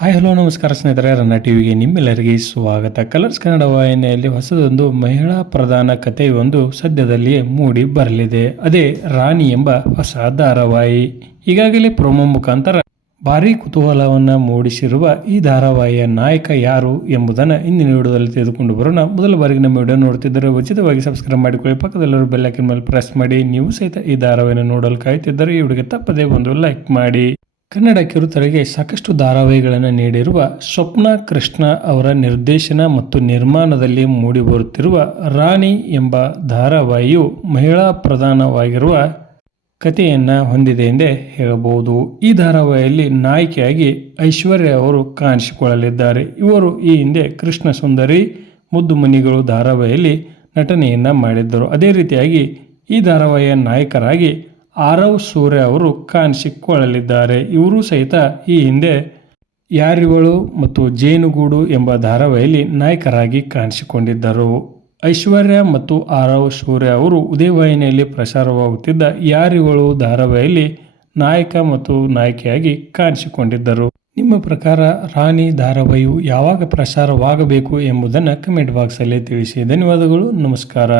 Hi hello ನಮಸ್ಕಾರ ಸ್ನೇಹಿತರೆ, ರನ್ನ ಟಿವಿಗೆ ನಿಮ್ಮೆಲ್ಲರಿಗೆ ಸ್ವಾಗತ. ಕಲರ್ಸ್ ಕನ್ನಡ ವಾಹಿನಿಯಲ್ಲಿ ಹೊಸದೊಂದು ಮಹಿಳಾ ಪ್ರಧಾನ ಕಥೆಯೊಂದು ಸದ್ಯದಲ್ಲಿಯೇ ಮೂಡಿ ಬರಲಿದೆ. ಅದೇ ರಾಣಿ ಎಂಬ ಹೊಸ ಧಾರಾವಾಹಿ. ಈಗಾಗಲೇ ಪ್ರೊಮೋ ಮುಖಾಂತರ ಭಾರಿ ಕುತೂಹಲವನ್ನು ಮೂಡಿಸಿರುವ ಈ ಧಾರಾವಾಹಿಯ ನಾಯಕ ಯಾರು ಎಂಬುದನ್ನು ಇಂದಿನ ವಿಡಿಯೋದಲ್ಲಿ ತೆಗೆದುಕೊಂಡು ಬರೋಣ. ಮೊದಲ ಬಾರಿಗೆ ನಮ್ಮ ವಿಡಿಯೋ ನೋಡ್ತಿದ್ದರೆ ಉಚಿತವಾಗಿ ಸಬ್ಸ್ಕ್ರೈಬ್ ಮಾಡಿಕೊಳ್ಳಿ, ಪಕ್ಕದಲ್ಲಿರೋ ಬೆಲ್ ಐಕಾನ್ ಮೇಲೆ ಪ್ರೆಸ್ ಮಾಡಿ. ನೀವು ಸಹಿತ ಈ ಧಾರಾವಾಹಿಯನ್ನು ನೋಡಲು ಕಾಯುತ್ತಿದ್ದರೆ ಈ ವಿಡಿಯೋಗೆ ತಪ್ಪದೇ ಒಂದು ಲೈಕ್ ಮಾಡಿ. ಕನ್ನಡ ಕಿರುತೆರೆಗೆ ಸಾಕಷ್ಟು ಧಾರಾವಾಹಿಗಳನ್ನು ನೀಡಿರುವ ಸ್ವಪ್ನ ಕೃಷ್ಣ ಅವರ ನಿರ್ದೇಶನ ಮತ್ತು ನಿರ್ಮಾಣದಲ್ಲಿ ಮೂಡಿಬರುತ್ತಿರುವ ರಾಣಿ ಎಂಬ ಧಾರಾವಾಹಿಯು ಮಹಿಳಾ ಪ್ರಧಾನವಾಗಿರುವ ಕಥೆಯನ್ನು ಹೊಂದಿದೆ ಎಂದೇ ಹೇಳಬಹುದು. ಈ ಧಾರಾವಾಹಿಯಲ್ಲಿ ನಾಯಕಿಯಾಗಿ ಐಶ್ವರ್ಯ ಅವರು ಕಾಣಿಸಿಕೊಳ್ಳಲಿದ್ದಾರೆ. ಇವರು ಈ ಹಿಂದೆ ಕೃಷ್ಣ ಸುಂದರಿ, ಮುದ್ದು ಮನಿಗಳು ಧಾರಾವಾಹಿಯಲ್ಲಿ ನಟನೆಯನ್ನು ಮಾಡಿದ್ದರು. ಅದೇ ರೀತಿಯಾಗಿ ಈ ಧಾರಾವಾಹಿಯ ನಾಯಕರಾಗಿ ಆರವ್ ಸೂರ್ಯ ಅವರು ಕಾಣಿಸಿಕೊಳ್ಳಲಿದ್ದಾರೆ. ಇವರು ಸಹಿತ ಈ ಹಿಂದೆ ಯಾರಿವಳು ಮತ್ತು ಜೇನುಗೂಡು ಎಂಬ ಧಾರಾವಾಹಿಯಲ್ಲಿ ನಾಯಕರಾಗಿ ಕಾಣಿಸಿಕೊಂಡಿದ್ದರು. ಐಶ್ವರ್ಯ ಮತ್ತು ಆರವ್ ಸೂರ್ಯ ಅವರು ಉದಯವಾಹಿನಿಯಲ್ಲಿ ಪ್ರಸಾರವಾಗುತ್ತಿದ್ದ ಯಾರಿವಳು ಧಾರಾವಾಹಿಯಲ್ಲಿ ನಾಯಕ ಮತ್ತು ನಾಯಕಿಯಾಗಿ ಕಾಣಿಸಿಕೊಂಡಿದ್ದರು. ನಿಮ್ಮ ಪ್ರಕಾರ ರಾಣಿ ಧಾರಾವಾಹಿಯು ಯಾವಾಗ ಪ್ರಸಾರವಾಗಬೇಕು ಎಂಬುದನ್ನು ಕಮೆಂಟ್ ಬಾಕ್ಸಲ್ಲಿ ತಿಳಿಸಿ. ಧನ್ಯವಾದಗಳು, ನಮಸ್ಕಾರ.